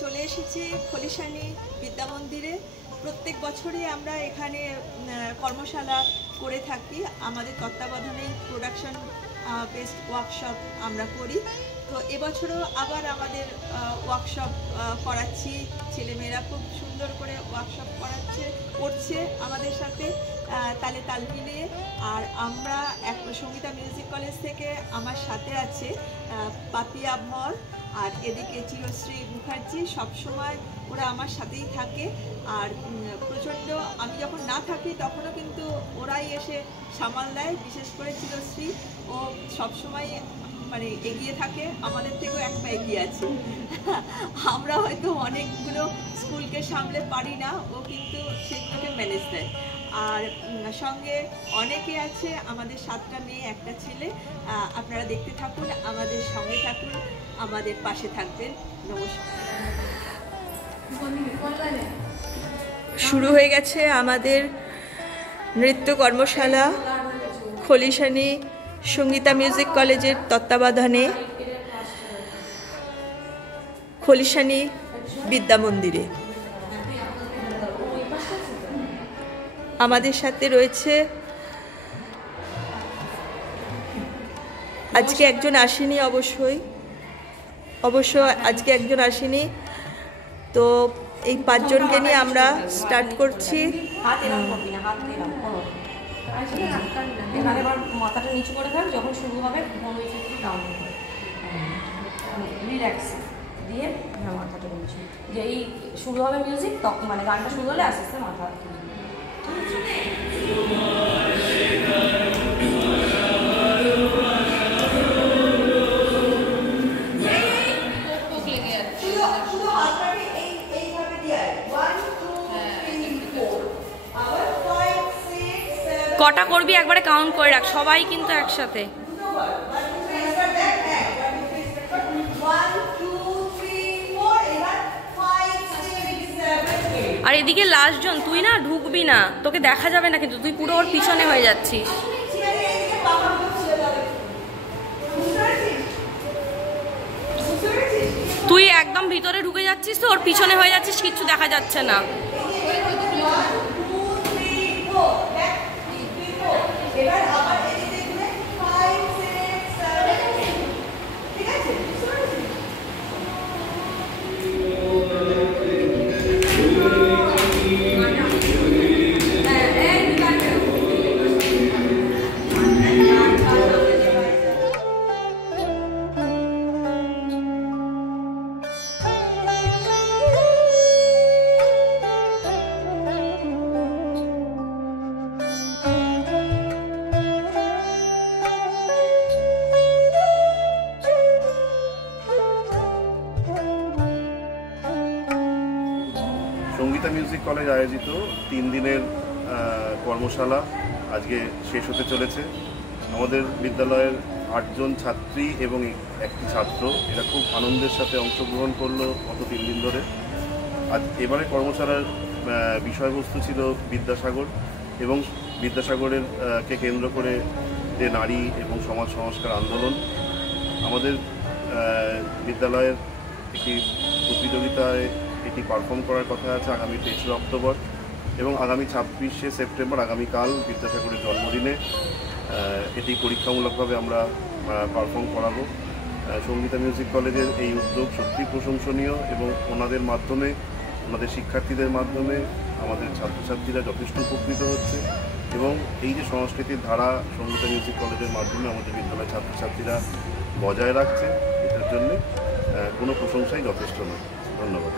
চলে এসেছি খলিশানী বিদ্যা মন্দিরে। প্রত্যেক বছরই আমরা এখানে কর্মশালা করে থাকি। আমাদের তত্ত্বাবধানেই প্রোডাকশন বেসড ওয়ার্কশপ আমরা করি। তো এবছরও আবার আমাদের ওয়ার্কশপ করাচ্ছি। ছেলেমেয়েরা খুব সুন্দর করে ওয়ার্কশপ করছে আমাদের সাথে তালে তাল মিলিয়ে। আর আমরা সঙ্গীতা মিউজিক কলেজ থেকে আমার সাথে আছে পাপিয়া ভর আর এদিকে চিরশ্রী মুখার্জি। সবসময় ওরা আমার সাথেই থাকে। আর প্রচণ্ড আমি যখন না থাকি তখনও কিন্তু ওরাই এসে সামাল দেয়। বিশেষ করে চিরশ্রী, ও সবসময় মানে এগিয়ে থাকে, আমাদের থেকেও এক পা এগিয়ে আছে। আমরা হয়তো অনেকগুলো স্কুলকে সামলে পারি না, ও কিন্তু সেগুলোকে ম্যানেজ দেয়। আর সঙ্গে অনেকে আছে, আমাদের 7টা মেয়ে 1টা ছেলে। আপনারা দেখতে থাকুন, আমাদের সঙ্গে থাকুন, আমাদের পাশে থাকবেন। নমস্কার। শুরু হয়ে গেছে আমাদের নৃত্য কর্মশালা খলিশানী সঙ্গীতা মিউজিক কলেজের তত্ত্বাবধানে খলিশানী বিদ্যা মন্দিরে। আমাদের সাথে রয়েছে আজকে একজন আসেনি, অবশ্য আজকে একজন আসেনি। তো এই 5 জনকে নিয়ে আমরা স্টার্ট করছি। মাথাটা নিচু করে থাক, যখন শুরু হবে ডাউন রিল্যাক্স দিয়ে মাথাটা নিচু, যে এই শুরু হবে মিউজিক, তখন মানে গানটা শুরু হলে আস্তে আস্তে মাথা কটা করবি একবারে কাউন্ট করে রাখ, সবাই কিন্তু একসাথে। আর এদিকে লাস্ট জন, তুই না ঢুকবি না, তোকে দেখা যাবে না, কিন্তু তুই পুরো ওর পিছনে হয়ে যাচ্ছিস। তুই একদম ভিতরে ঢুকে যাচ্ছিস, তো ওর পিছনে হয়ে যাচ্ছিস, কিচ্ছু দেখা যাচ্ছে না। সঙ্গীতা মিউজিক কলেজ আয়োজিত 3 দিনের কর্মশালা আজকে শেষ হতে চলেছে। আমাদের বিদ্যালয়ের 8 জন ছাত্রী এবং 1টি ছাত্র, এরা খুব আনন্দের সাথে অংশগ্রহণ করলো গত 3 দিন ধরে। আজ এবারে কর্মশালার বিষয়বস্তু ছিল বিদ্যাসাগর এবং বিদ্যাসাগরের কে কেন্দ্র করে যে নারী এবং সমাজ সংস্কার আন্দোলন। আমাদের বিদ্যালয়ের একটি প্রতিযোগিতায় এটি পারফর্ম করার কথা আছে আগামী 23শে অক্টোবর এবং আগামী 26শে সেপ্টেম্বর, আগামীকাল বিদ্যাসাগরের জন্মদিনে এটি পরীক্ষামূলকভাবে আমরা পারফর্ম করাবো। সঙ্গীতা মিউজিক কলেজের এই উদ্যোগ সত্যি প্রশংসনীয় এবং ওনাদের মাধ্যমে, ওনাদের শিক্ষার্থীদের মাধ্যমে আমাদের ছাত্রছাত্রীরা যথেষ্ট উপকৃত হচ্ছে এবং এই যে সংস্কৃতির ধারা সঙ্গীতা মিউজিক কলেজের মাধ্যমে আমাদের বিদ্যালয়ের ছাত্রছাত্রীরা বজায় রাখছে, এটার জন্য কোনো প্রশংসাই যথেষ্ট নয়। ধন্যবাদ।